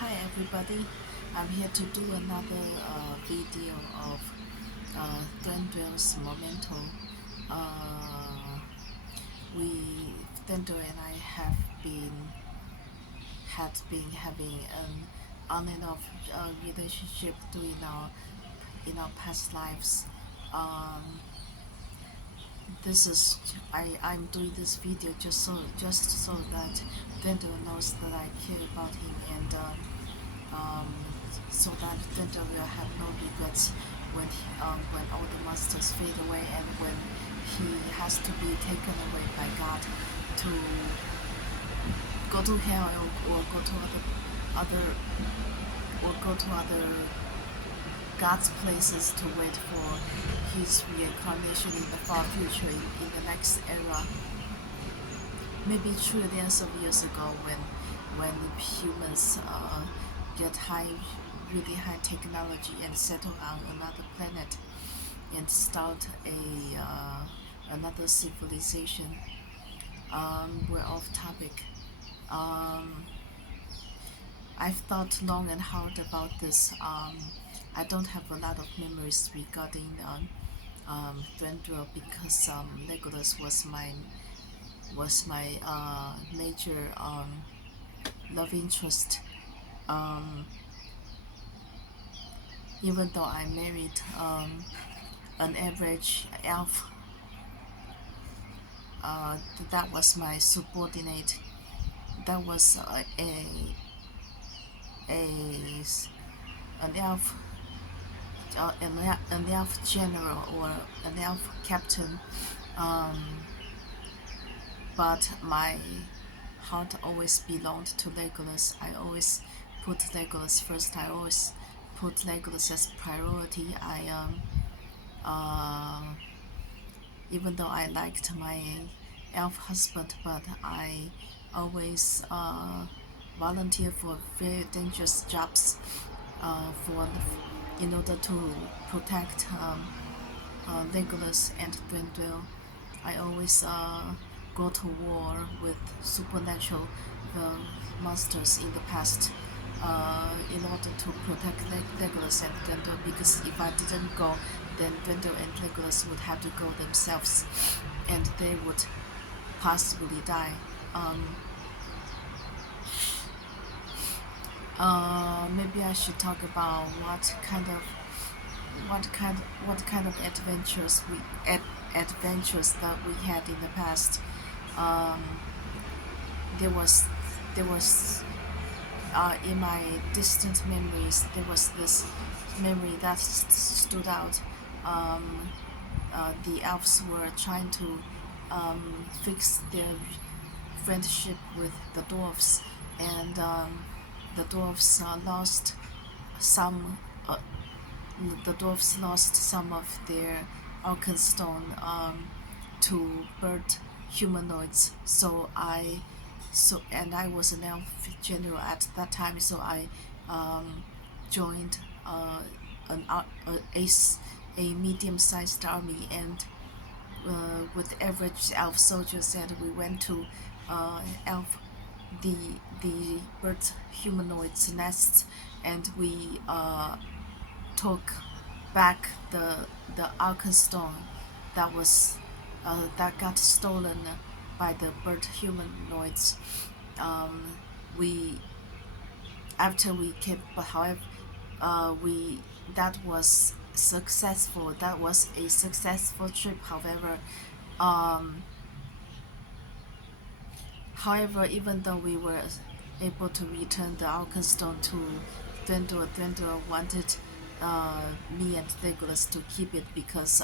Hi everybody, I'm here to do another video of Thranduil's Memento. Uh, we, Thranduil and I had been having an on and off relationship in our past lives. Um, this is I'm doing this video just so that Thranduil knows that I care about him and. Um, so that Thranduil will have no regrets when all the monsters fade away and when he has to be taken away by God to go to hell or go to other or go to other God's places to wait for his reincarnation in the far future in the next era. Maybe trillions of years ago when humans get really high technology and settle on another planet and start another civilization. We're off topic. Um, I've thought long and hard about this. I don't have a lot of memories regarding Thranduil because Legolas was my major love interest. Um, Even though I married an average elf, that was my subordinate. That was a an elf an elf general or an elf captain. Um, but my heart always belonged to Legolas. I always put Legolas first. I always put Legolas as priority. Uh, Even though I liked my elf husband, but I always volunteer for very dangerous jobs for in order to protect Legolas and Thranduil. I always go to war with supernatural uh, monsters in the past in order to protect Legolas and Thranduil, because if I didn't go, then Thranduil and Legolas would have to go themselves and they would possibly die. Um, Maybe I should talk about what kind of adventures that we had in the past. Um, there was there was In my distant memories, there was this memory that stood out. Um, the elves were trying to fix their friendship with the dwarves, and the dwarves lost some. The dwarves lost some of their Arkenstone to bird humanoids. And I was an elf general at that time, so I joined an a medium-sized army, and with average elf soldiers, and we went to elf the bird humanoids nests, and we took back the Arkenstone that was that got stolen by the bird humanoids. Um, we After we came, but however, we that was successful. That was a successful trip. Um, even though we were able to return the Arkenstone to Thranduil wanted me and Legolas to keep it because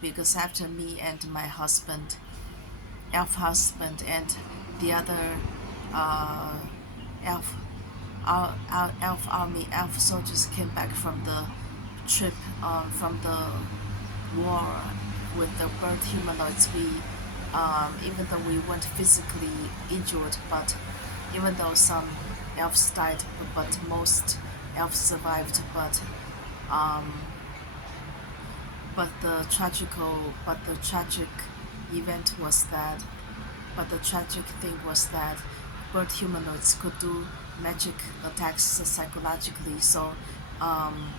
because after me and my husband, elf husband, and the other uh, elf elf army elf soldiers came back from the trip from the war with the bird humanoids, we even though we weren't physically injured, but even though some elves died, but most elves survived. Um, but the tragic event was that, but the tragic thing was that bird humanoids could do magic attacks psychologically. Um,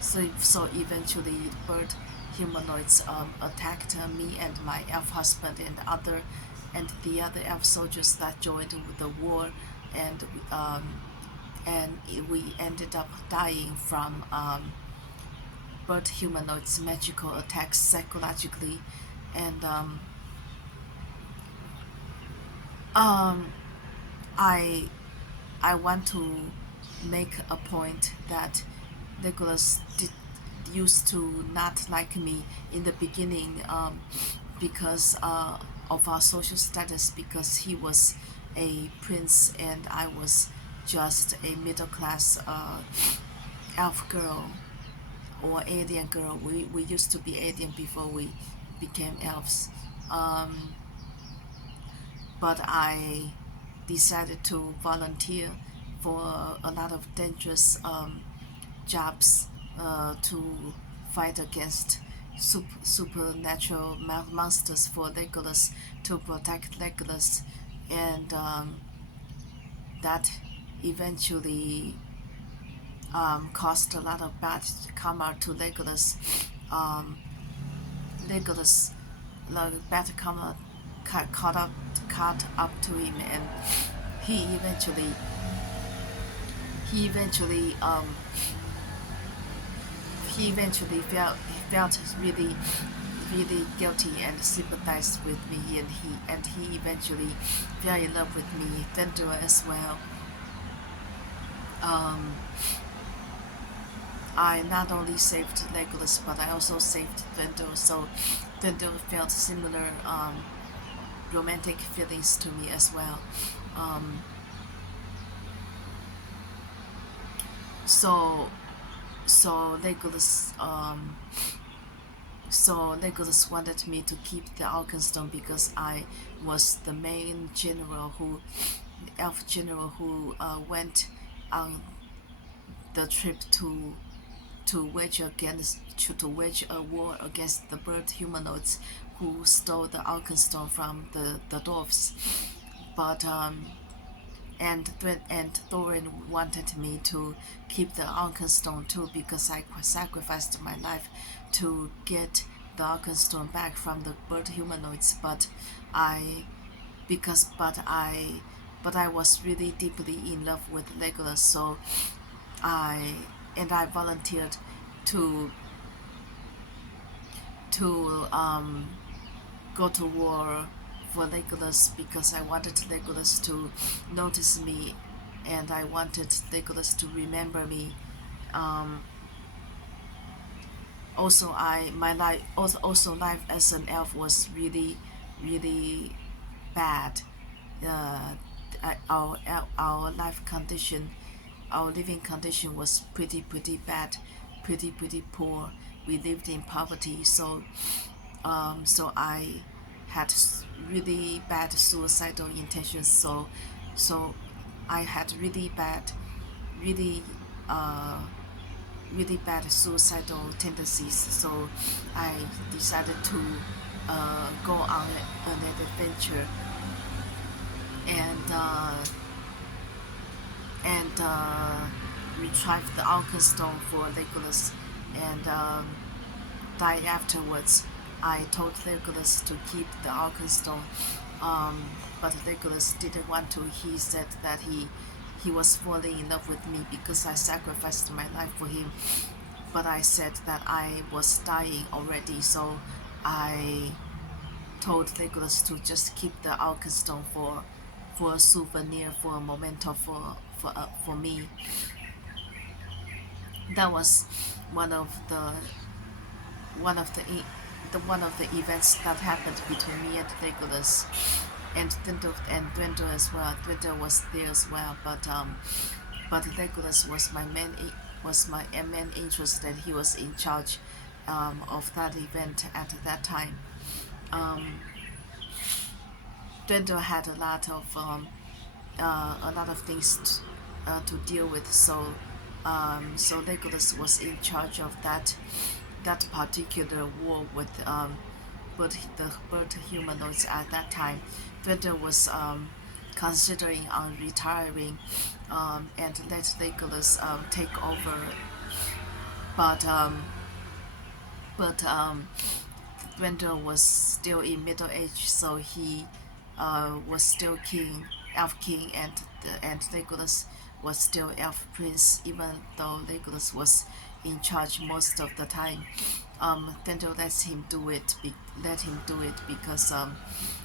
so eventually, bird humanoids attacked me and my elf husband and the other elf soldiers that joined the war, and and we ended up dying from bird humanoids magical attacks psychologically, and um, I I want to make a point that Nicholas used to not like me in the beginning, because of our social status, because he was a prince and I was just a middle class elf girl or alien girl. We used to be alien before we became elves. Um, but I decided to volunteer for a lot of dangerous jobs to fight against supernatural monsters for Legolas, to protect Legolas, and that eventually caused a lot of bad karma to Legolas. Um, Legolas, like, bad karma caught up to him, and he eventually he eventually um, he eventually felt really guilty and sympathized with me, and he eventually fell in love with me, Thranduil as well. Um, I not only saved Legolas, but I also saved Thranduil, so Thranduil felt similar romantic feelings to me as well. Um, so so Legolas so Legolas wanted me to keep the Arkenstone because I was the main general who, elf general who went on the trip to wage a war against the bird humanoids who stole the Arkenstone from the dwarfs. But and Thorin wanted me to keep the Arkenstone too because I sacrificed my life to get the Arkenstone back from the bird humanoids. I because but I was really deeply in love with Legolas, so I I volunteered to to go to war for Legolas because I wanted Legolas to notice me, and I wanted Legolas to remember me. Um, also, also life as an elf was really bad. Uh, our life condition, our living condition was pretty bad, pretty poor. We lived in poverty, so I had really bad suicidal intentions. So I had really uh, really bad suicidal tendencies. So I decided to go on an adventure and and retrieve the Arkenstone for Legolas, and died afterwards. I told Legolas to keep the Arkenstone, but Legolas didn't want to. He said that he was falling in love with me because I sacrificed my life for him. But I said that I was dying already, so I told Legolas to just keep the Arkenstone for a souvenir, for a memento for me. That was one of the one of the one of the events that happened between me and Legolas, and Dwindle as well. Dwindle was there as well, but Legolas was my main interest, and he was in charge of that event at that time. Um, Dwindle had a lot of things to deal with, so Legolas was in charge of that particular war with the bird humanoids at that time. Dwindle was considering on retiring, and let Legolas take over. But but Thranduil was still in middle age, so he was still king, elf king, and Legolas was still elf prince, even though Legolas was in charge most of the time. Thranduil let him do it because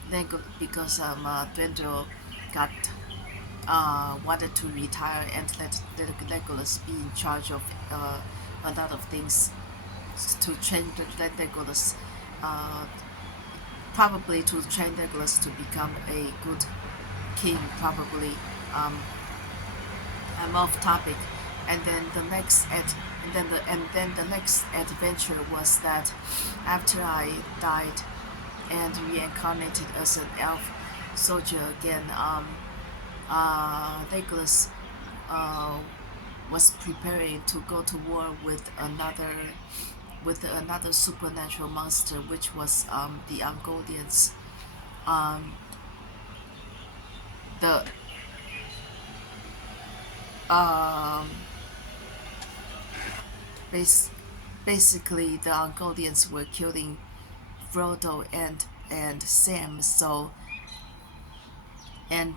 Thranduil got wanted to retire and let Legolas be in charge of a lot of things to train Legolas, uh, probably to train Legolas to become a good king. Probably, um, I'm off topic. And then the next next adventure was that after I died and reincarnated as an elf soldier again, Legolas uh, was preparing to go to war with another supernatural monster, which was the Ungolians. Um, the um, bas- Basically the Ungolians were killing Frodo and Sam, so and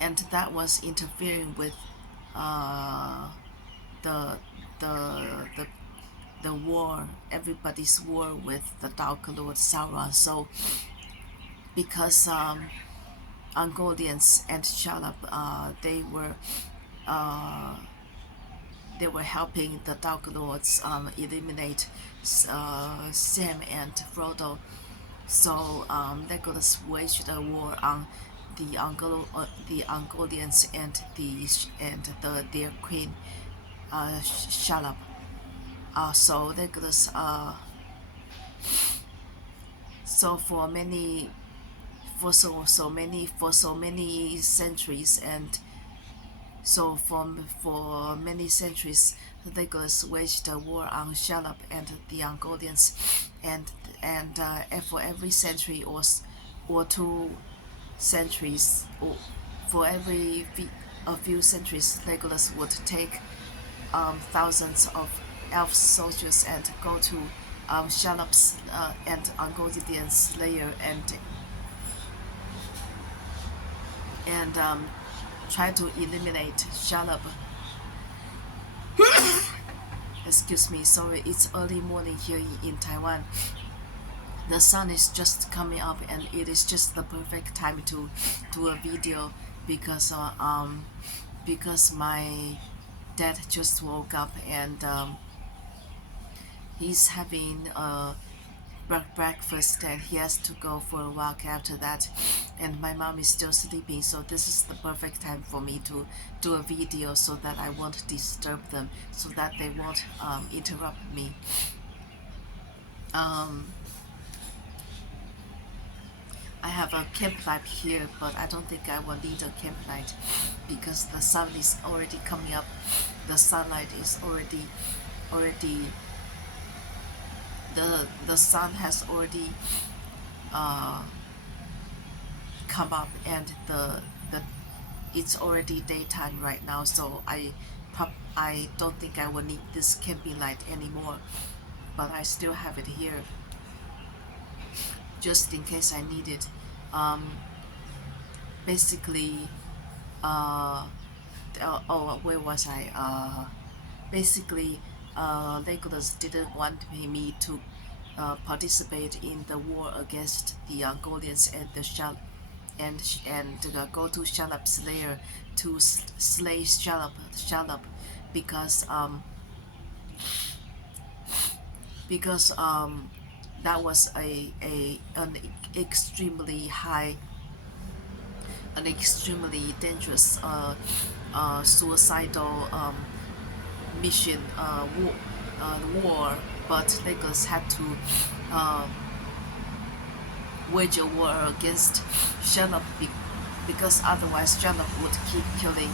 and that was interfering with uh, the the the the war, everybody's war with the Dark Lord Sauron. So because Ungolians and Shalab, uh, they were helping the Dark Lords eliminate Sam and Frodo. So Legolas waged a war on the Ungolians and their queen Shalab. So Legolas so for so many centuries and so for many centuries, Legolas waged a war on Shalab and the Ungolians, and for every century or 2 centuries, or for a few centuries, Legolas would take thousands of elf soldiers and go to Shalab's and Ungolian's lair and try to eliminate Shalab. Excuse me, sorry, it's early morning here in Taiwan. The sun is just coming up and it is just the perfect time to do a video because my dad just woke up and he's having breakfast and he has to go for a walk after that, and my mom is still sleeping, so this is the perfect time for me to do a video so that I won't disturb them, so that they won't interrupt me. um, I have a camplight here, but I don't think I will need a camplight because the sun is already coming up. The sunlight is already the sun has already uh, come up, and the it's already daytime right now. So I don't think I will need this camping light anymore, but I still have it here just in case I need it. Um, basically, uh, where was I? Basically, Legolas didn't want me to participate in the war against the Ungolians and the and go to Shalab's lair to slay Shalab because because that was an extremely high, an extremely dangerous suicidal mission, war, but Legolas had to uh, wage a war against Shalab because otherwise Shalab would keep killing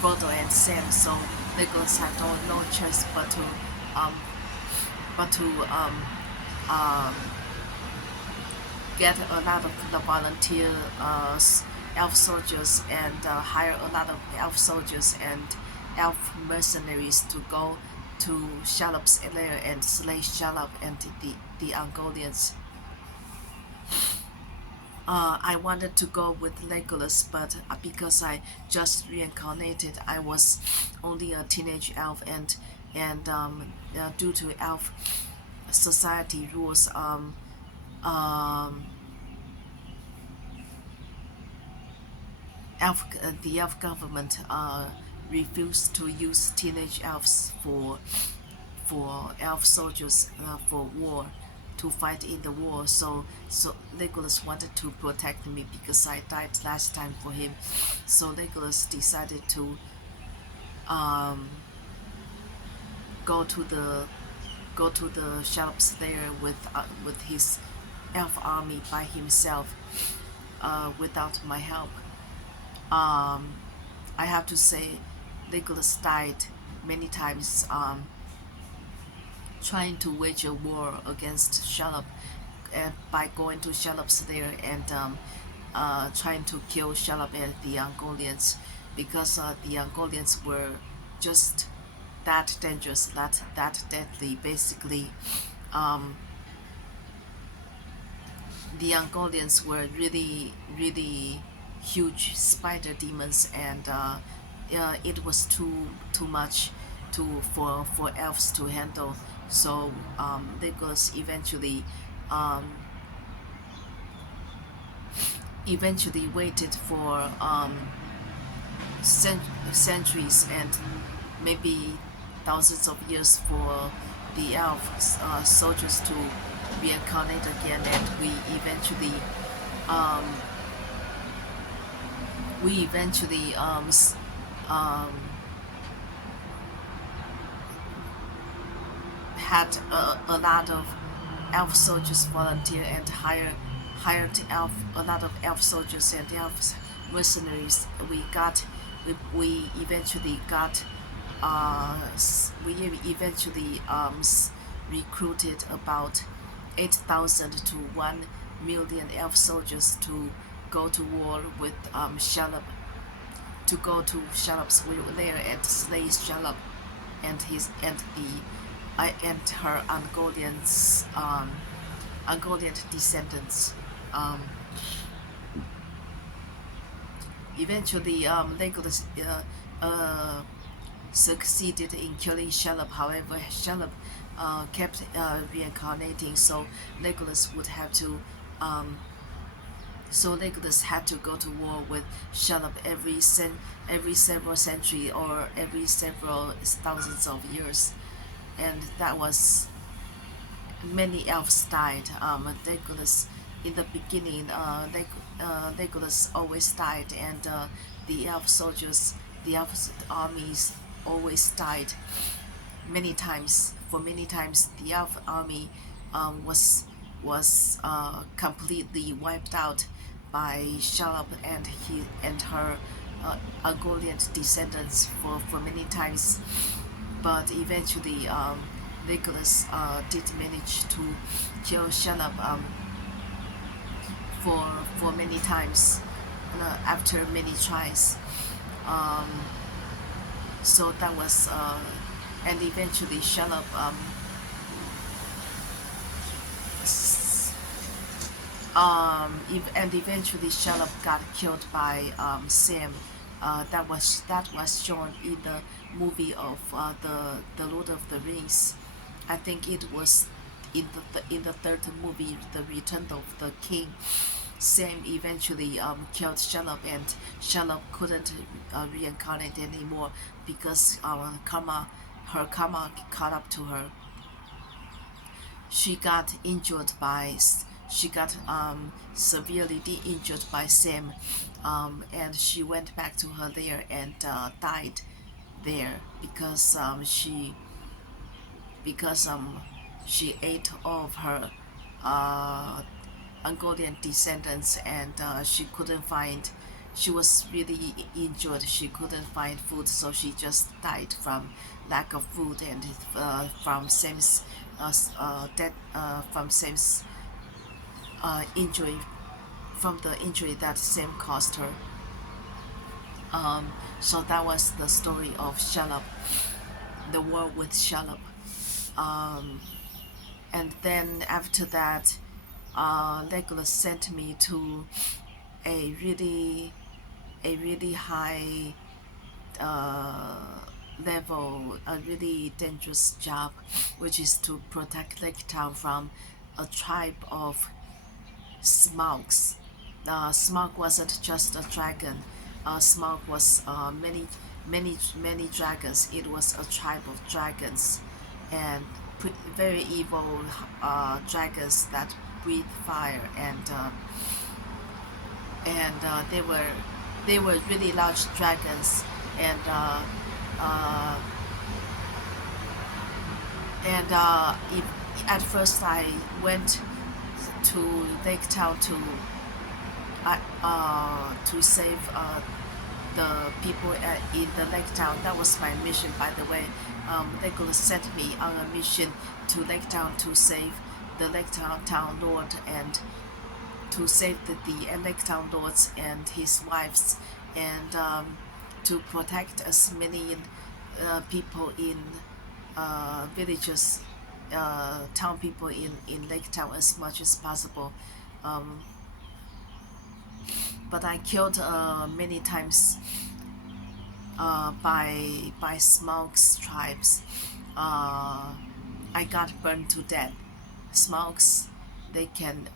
Frodo and Sam. So Legolas had no choice um, but to um, get a lot of the volunteers elf soldiers and hire a lot of elf soldiers and elf mercenaries to go to Shalop's lair and slay Shalop and the Ungolians. I wanted to go with Legolas, but because I just reincarnated, I was only a teenage elf, and due to elf society rules, um, the elf government refused to use teenage elves for elf soldiers for war to fight in the war. So Legolas wanted to protect me because I died last time for him. So Legolas decided to um, go to the go to the shops there with his elf army by himself without my help. Um, I have to say, Legolas died many times trying to wage a war against Shalop by going to Shalop's lair and trying to kill Shalop and the Ungolians because the Ungolians were just that dangerous, that deadly. Basically, um, the Ungolians were really huge spider demons, and it was too much for elves to handle. So Legolas um, eventually waited for centuries and maybe thousands of years for the elf soldiers to reincarnate again, and um, we eventually um, had a lot of elf soldiers volunteer and hired a lot of elf soldiers and elf mercenaries. We eventually got we eventually recruited about 8,000 to 1 million elf soldiers to go to war with Shalop, to go to Shalop's lair and slay Shalop and his and the and her Ungolian descendants. Um, Eventually, Legolas succeeded in killing Shelob. However, Shelob kept reincarnating, so Legolas would have to. Um, so Legolas had to go to war with Shelob every several century or every several thousands of years, and that was many elves died. Legolas, in the beginning, Legolas always died, and the elf soldiers, the elf armies always died many times. For many times, the elf army was completely wiped out by Shalop and her Argolian descendants for many times. But eventually, Nicholas did manage to kill Shalop for many times after many tries. Um, so that was and eventually Shalop and eventually Shalop got killed by Sam. That was shown in the movie of the Lord of the Rings. I think it was in the third movie, The Return of the King. Sam eventually killed Shalop, and Shalop couldn't reincarnate anymore because her karma caught up to her. She got injured by she got severely injured by Sam, and she went back to her lair and died there because she ate all of her uh, Angolian descendants, and she couldn't find. She was really injured. She couldn't find food, so she just died from lack of food and from Sam's death, from Sam's injury from the injury that Sam caused her. So that was the story of Shelob, the war with Shelob. Um, and then after that, Legolas sent me to a really high uh, level, a really dangerous job, which is to protect Lake Town from a tribe of Smaugs. Smaug wasn't just a dragon. Smaug was many dragons. It was a tribe of dragons, and very evil dragons that breathe fire, and they were really large dragons, and uh, if, at first I went to Lake Town to save the people in the Lake Town. That was my mission, by the way. Legolas sent me on a mission to Lake Town to save the Lake Town Lord, and to save the Lake Town Lords and his wives, and to protect as many people in villages, town people in Lake Town as much as possible. Um, but I killed many times by Smaug's tribes. I got burned to death. Smaugs, they can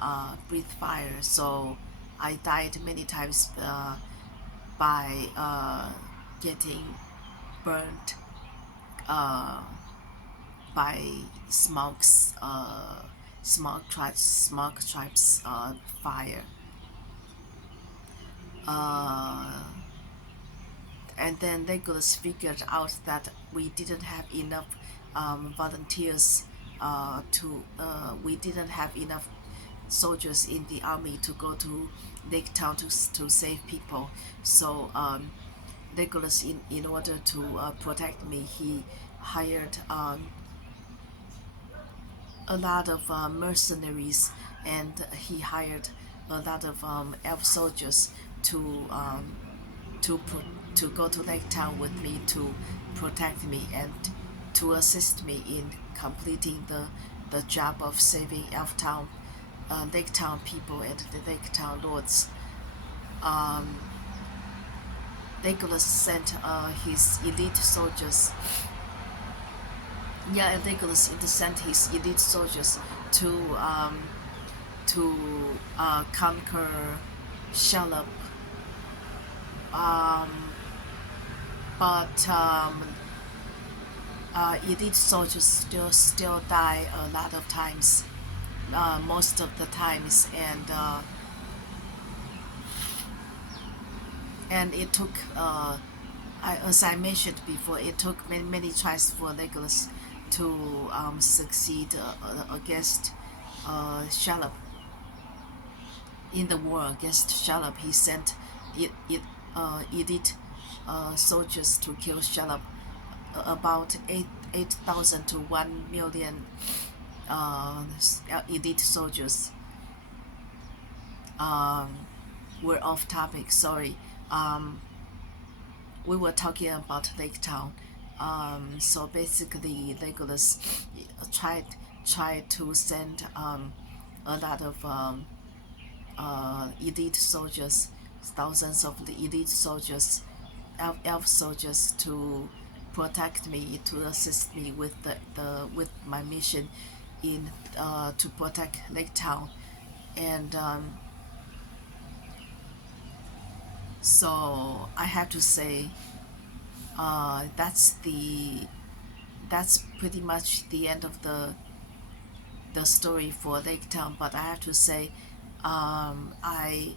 breathe fire, so I died many times by getting burnt uh, by Smaug's Smaug tribes fire. Uh, and then Legolas figured out that we didn't have enough volunteers we didn't have enough soldiers in the army to go to Lake Town to save people. So Legolas, in order to protect me, he hired a lot of mercenaries, and he hired a lot of elf soldiers to to put to go to Lake Town with me to protect me and to assist me in completing the job of saving Elf Town, Lake Town people and the Lake Town lords. Um, Legolas sent his elite soldiers. Yeah, and Legolas sent his elite soldiers to conquer Shelob. Um, but elite soldiers still die a lot of times, most of the times, and it took as I mentioned before, it took many tries for Legolas to succeed against Shelob. In the war against Shelob, he sent elite soldiers to kill Shelob. About 8,000 to 1,000,000 elite soldiers. We're off topic, sorry. We were talking about Lake Town. So basically, Legolas tried to send a lot of elite soldiers, thousands of the elite soldiers, elf soldiers, to protect me, to assist me with with my mission in to protect Lake Town, and so I have to say that's pretty much the end of the story for Lake Town. But I have to say, I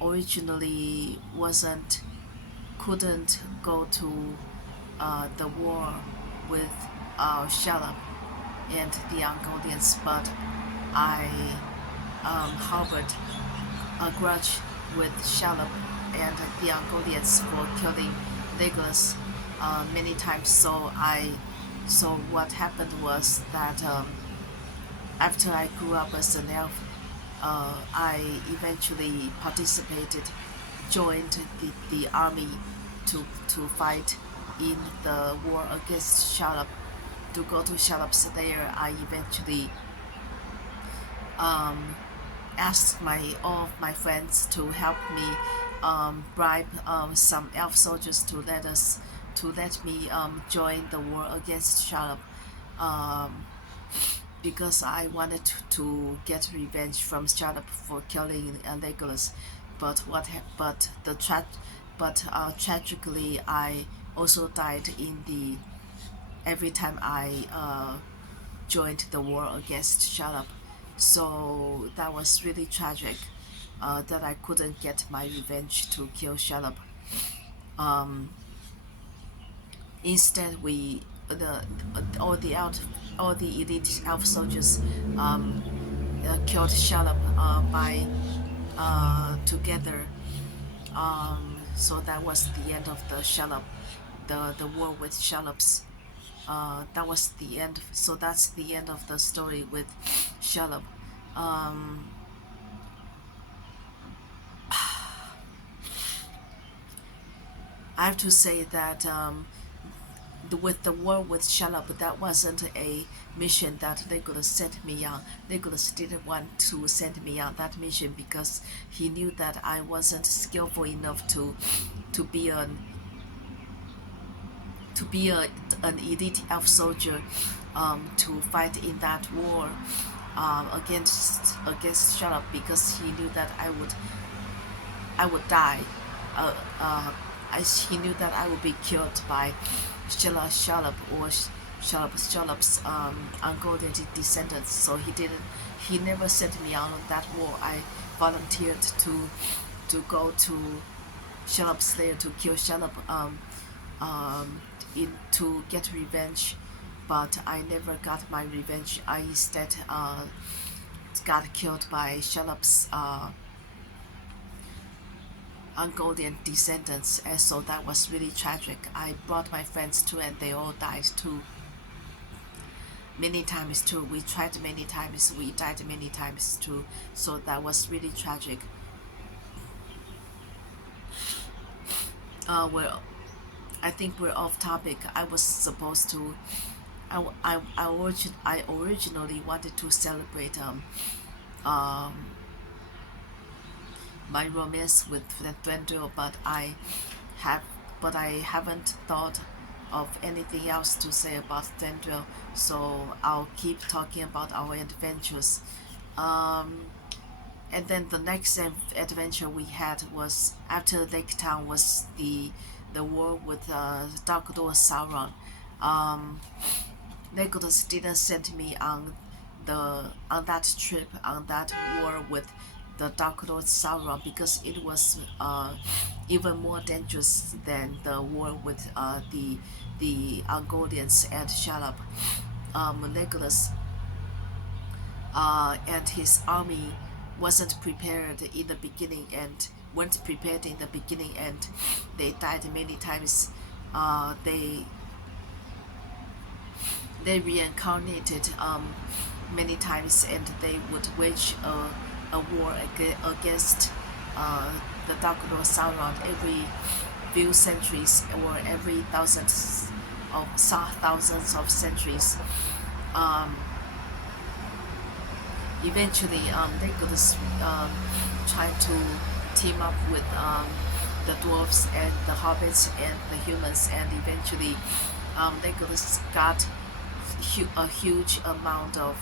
originally couldn't go to the war with Shelob and the Mongolians, but I harbored a grudge with Shelob and the Mongolians for killing Legolas many times. So what happened was that after I grew up as an elf, I eventually joined the army to fight in the war against Shalab. To go to Shalab's there, I eventually um, asked all of my friends to help me bribe some elf soldiers to let me join the war against Shalab. Um, because I wanted to get revenge from Shalab for killing Legolas, but tragically I also died in the every time I joined the war against Shalab. So that was really tragic that I couldn't get my revenge to kill Shalab. Um, Instead, we the all the elite elf soldiers um, killed Shalab by together. So that was the end of the Shalab, the war with Shalabs. That was the end. So that's the end of the story with Shalab. Um, I have to say that with the war with Shalab, that wasn't a mission that Legolas sent me on. Legolas didn't want to send me on that mission because he knew that I wasn't skillful enough to be an to be a, an elite elf soldier to fight in that war against Shalab because he knew that I would die. Uh, uh, he knew that I would be killed by Shalab or Shalab's Ungoliant descendants. So he never sent me out on that war. I volunteered to go to Shalab's lair to kill Shalab um, to get revenge, but I never got my revenge. I instead got killed by Shalab's Ungoliant descendants, and so that was really tragic. I brought my friends too, and they all died too. Many times too. We tried many times. We died many times too. So that was really tragic. Well, I think we're off topic. I was supposed to. I originally wanted to celebrate um my romance with Thranduil, have I haven't thought of anything else to say about Thranduil, so I'll keep talking about our adventures. Um, and then the next adventure we had was after Lake Town was the war with Dark Lord Sauron. Um, Legolas didn't send me on that trip on that war with the Dark Lord Sauron because it was even more dangerous than the war with the Ungoliants and Shalab. Legolas and his army wasn't prepared in the beginning and weren't prepared in the beginning, and they died many times. They reincarnated many times, and they would wage a war against uh, the Dark Lord Sauron every few centuries or every thousands of centuries. Um, Eventually, Legolas tried to team up with the dwarves and the hobbits and the humans, and eventually Legolas got a huge amount of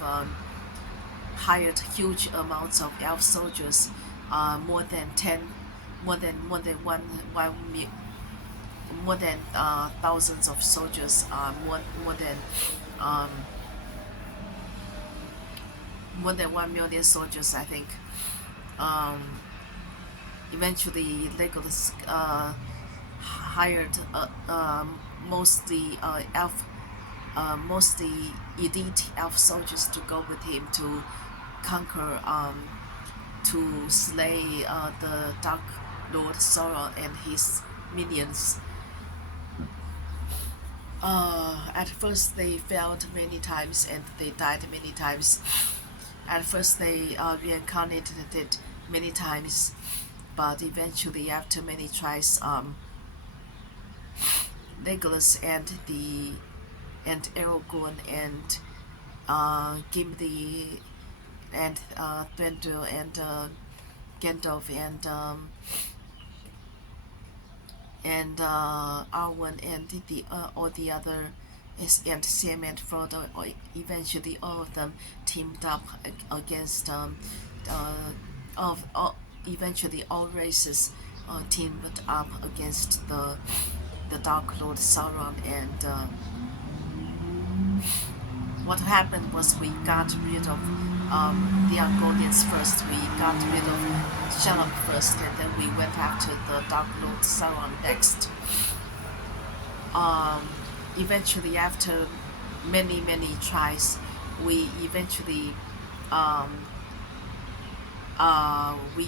hired huge amounts of elf soldiers, more than 10, more than more than thousands of soldiers, more than um, more than 1 million soldiers, I think. Um, Eventually, Legolas hired mostly mostly elite elf soldiers to go with him to conquer, to slay the Dark Lord Sauron and his minions. At first, they failed many times and they died many times. At first, they reincarnated it many times, but eventually, after many tries, Legolas and Aragorn and Gimli and Thranduil and Gandalf and Arwen and the all the other is and Sam and Frodo. Eventually, all of them teamed up against uh, of eventually all races teamed up against the Dark Lord Sauron and. What happened was we got rid of the Argonians first. We got rid of Shalom first, and then we went after the Dark Lord Sauron next. Um, Eventually, after many tries, we eventually um, we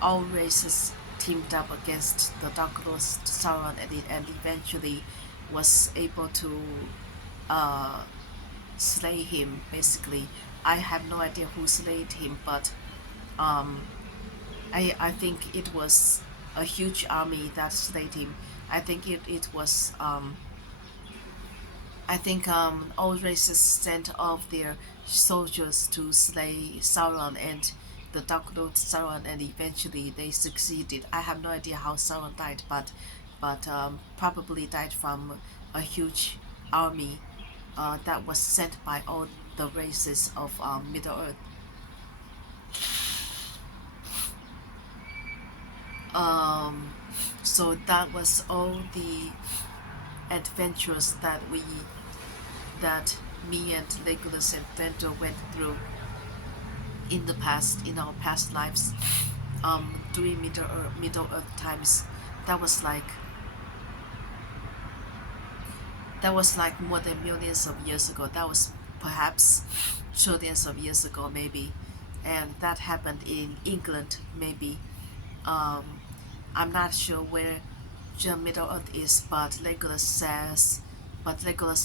all races teamed up against the Dark Lord Sauron, and eventually was able to uh, slay him. Basically, I have no idea who slayed him, but um, I think it was a huge army that slayed him. I think it was I think all races sent off their soldiers to slay Sauron and the Dark Lord Sauron, and eventually they succeeded. I have no idea how Sauron died, but probably died from a huge army that was sent by all the races of Middle Earth. Um, so that was all the adventures that me and Legolas and Thranduil went through in the past, in our past lives, during Middle Earth times. That was like that was like more than millions of years ago. That was perhaps trillions of years ago, maybe, and that happened in England, maybe. Um, I'm not sure where the Middle Earth is, but Legolas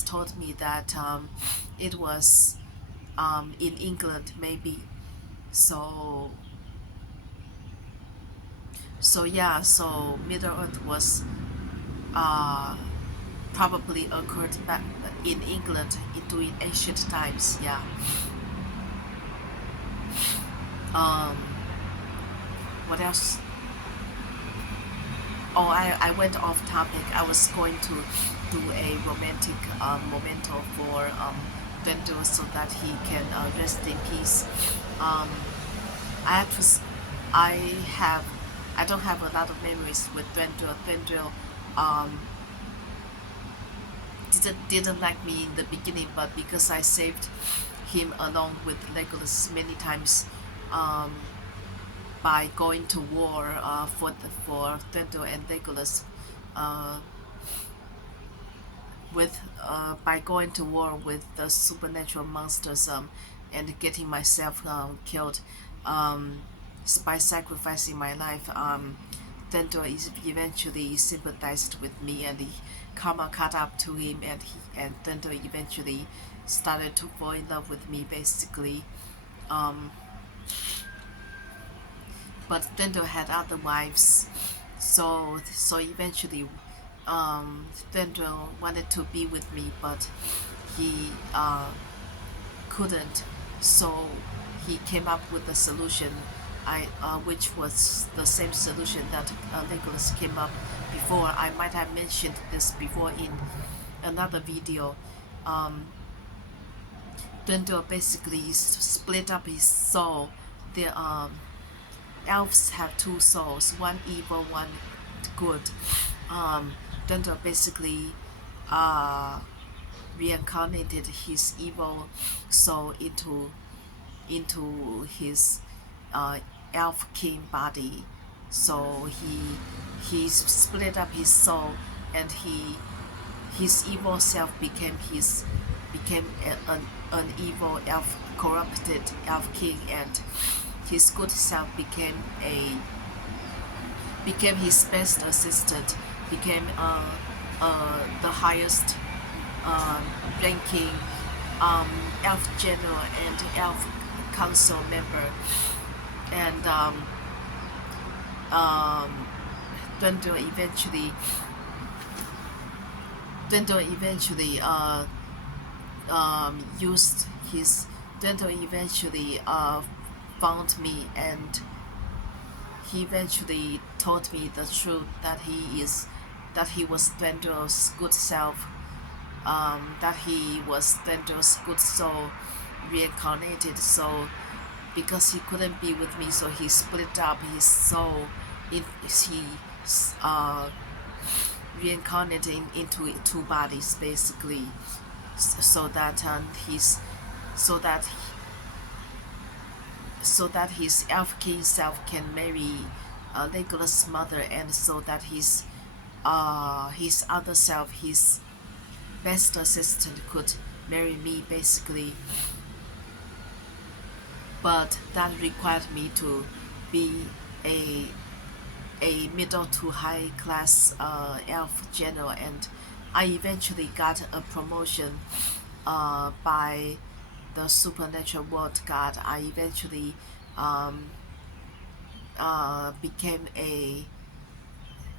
told me that it was in England, maybe. So, so yeah, so Middle Earth was uh, probably occurred back in England during ancient times. Yeah. Um, what else? Oh, I went off topic. I was going to do a romantic memento for Thranduil so that he can rest in peace. Um, I have to. I have. I don't have a lot of memories with Thranduil. Thranduil um, didn't like me in the beginning, but because I saved him along with Legolas many times, um, by going to war for Thranduil and Legolas, uh, with by going to war with the supernatural monsters and getting myself killed um, by sacrificing my life. Thranduil is eventually sympathized with me, and the karma caught up to him, and Thranduil eventually started to fall in love with me, basically. Um, but Thranduil had other wives, so eventually, Thranduil wanted to be with me, but he couldn't. So he came up with a solution, which was the same solution that Legolas came up before. I might have mentioned this before in another video. Um, Thranduil basically split up his soul. The elves have two souls, one evil, one good. Thranduil basically uh, reincarnated his evil soul into his uh, elf king body. So he split up his soul, and his evil self became an evil elf, corrupted elf king, and his good self became his best assistant, became the highest ranking um, elf general and elf council member, and um, Thranduil eventually used his Thranduil eventually found me, and he eventually told me the truth that he was Thranduil's good self, that he was Thranduil's good soul reincarnated. So because he couldn't be with me, so he split up his soul. He uh, reincarnated into two bodies basically, so that he's so that so that his elf king self can marry Legolas' mother, and so that his other self, his best assistant, could marry me basically. But that required me to be a middle to high class elf general, and I eventually got a promotion by the supernatural world god. I eventually um, became a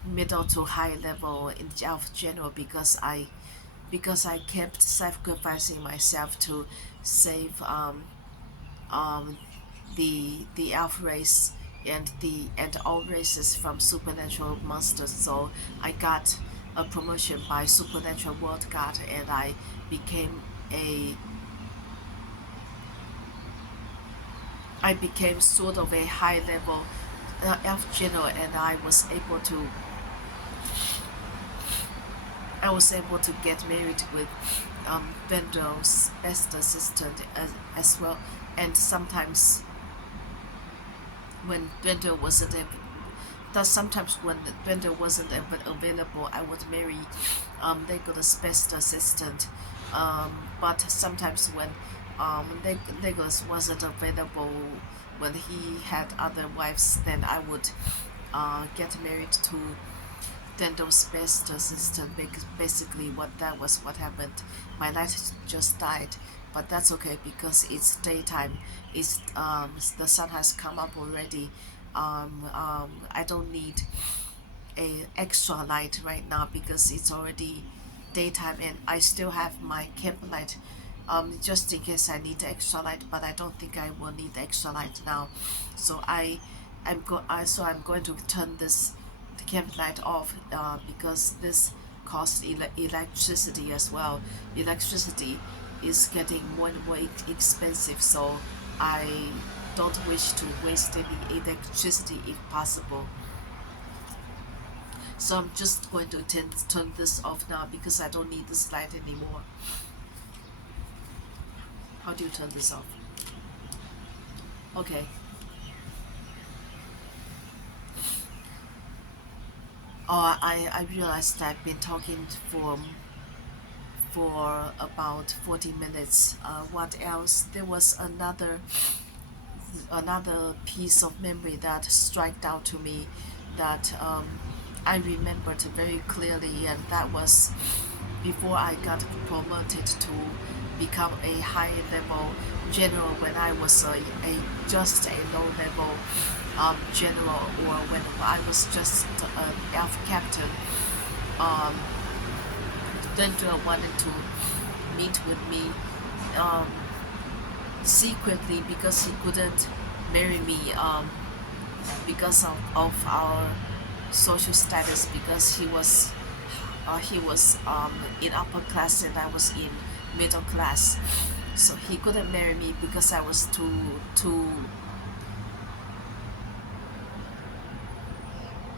middle to high level in elf general because I kept sacrificing myself to save um, the elf race and all races from supernatural monsters. So I got a promotion by supernatural world god, and became a I became sort of a high level elf general, and I was able to get married with Bendel's best assistant as well. And sometimes when Bendel wasn't sometimes when Bendel wasn't available, I would marry Legolas' best assistant. But sometimes when Legolas wasn't available, when he had other wives, then I would get married to Dendo's best assistant. Basically, what happened. My light just died, but that's okay because it's daytime. It's the sun has come up already. I don't need a extra light right now because it's already daytime, and I still have my camp light just in case I need extra light, but I don't think I will need extra light now. So I'm going to turn this camp light off because this costs electricity as well. Electricity is getting more and more expensive, so I don't wish to waste any electricity if possible. So I'm just going to turn this off now because I don't need this light anymore. How do you turn this off? Okay. I realized I've been talking for about 40 minutes. What else? There was another piece of memory that struck out to me that I remembered very clearly, and that was before I got promoted to become a high level general, when I was just a low level general, or when I was just an elf captain. Um, Thranduil wanted to meet with me um, secretly because he couldn't marry me because of our social status, because he was in upper class and I was in middle class. So he couldn't marry me because I was too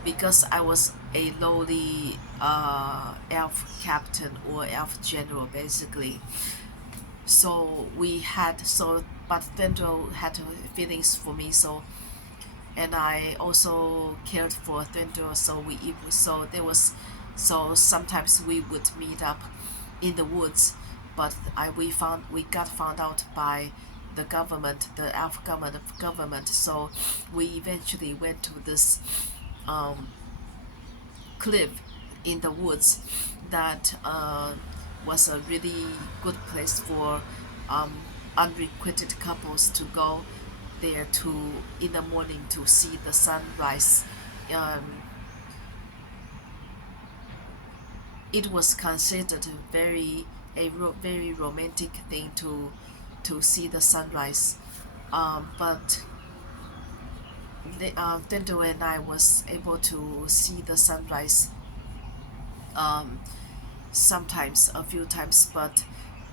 because I was a lowly elf captain or elf general basically. So we had so but Thendo had feelings for me, so and I also cared for Thendo, so sometimes we would meet up in the woods, but we got found out by the government, the elf government. So we eventually went to this um, cliff in the woods that was a really good place for um, unrequited couples to go there to in the morning to see the sunrise. Um, it was considered very romantic thing to see the sunrise. But Tendo and I was able to see the sunrise um, sometimes, a few times, but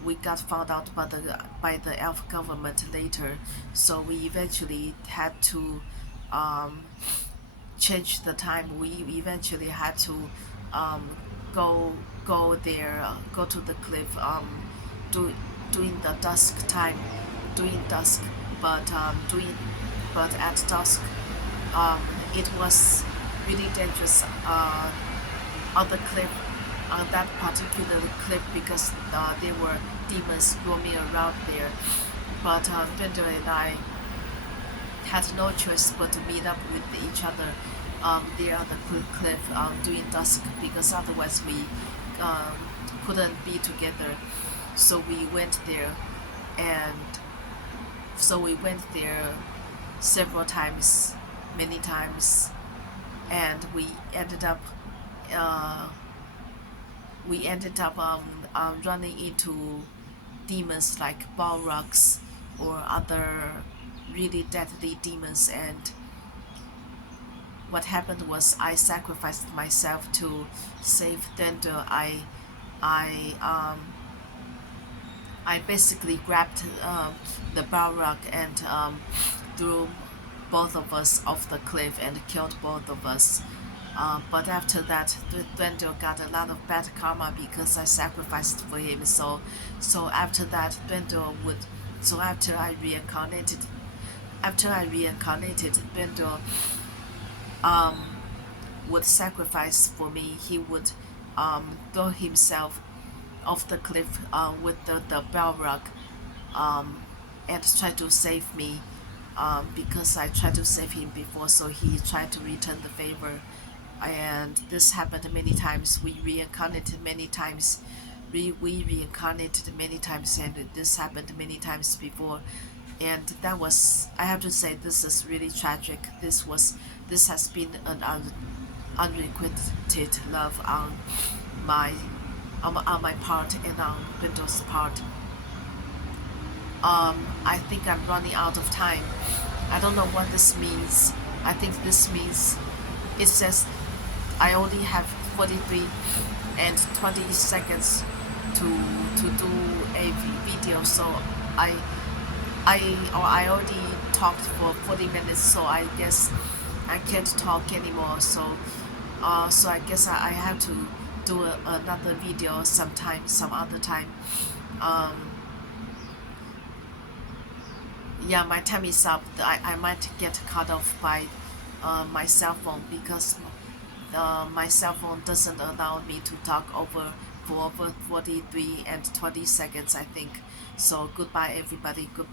we got found out by the elf government later, so we eventually had to um, change the time. We eventually had to um, go go to the cliff, do, doing the dusk time, doing dusk, but at dusk, um, it was really dangerous on the cliff, on that particular cliff, because there were demons roaming around there. But Bender and I had no choice but to meet up with each other there on the cliff during dusk, because otherwise we um, couldn't be together. So we went there, and so we went there several times, many times, and ended up uh, we ended up running into demons like Balrogs or other really deadly demons. And what happened was I sacrificed myself to save Dendo. I um, I basically grabbed the Balrog and threw both of us off the cliff and killed both of us. But after that, Dwendel got a lot of bad karma because I sacrificed for him. So after that, Dwendel would. So after I reincarnated, Dwendel um, would sacrifice for me. He would throw himself off the cliff with the Balrog um, and try to save me because I tried to save him before, so he tried to return the favor. And this happened many times. We reincarnated many times. We reincarnated many times, and this happened many times before. And that was, I have to say, this is really tragic. This has been an unrequited love my on my part and on Windows' part. I think I'm running out of time. I don't know what this means. I think this means it says I only have 43 and 20 seconds to do a video. So I I already talked for 40 minutes. So I guess I can't talk anymore. So I guess I have to do another video sometime, some other time. Um, yeah, my time is up. I might get cut off by my cell phone because my cell phone doesn't allow me to talk for over 43 and 20 seconds, I think. So goodbye, everybody. Goodbye.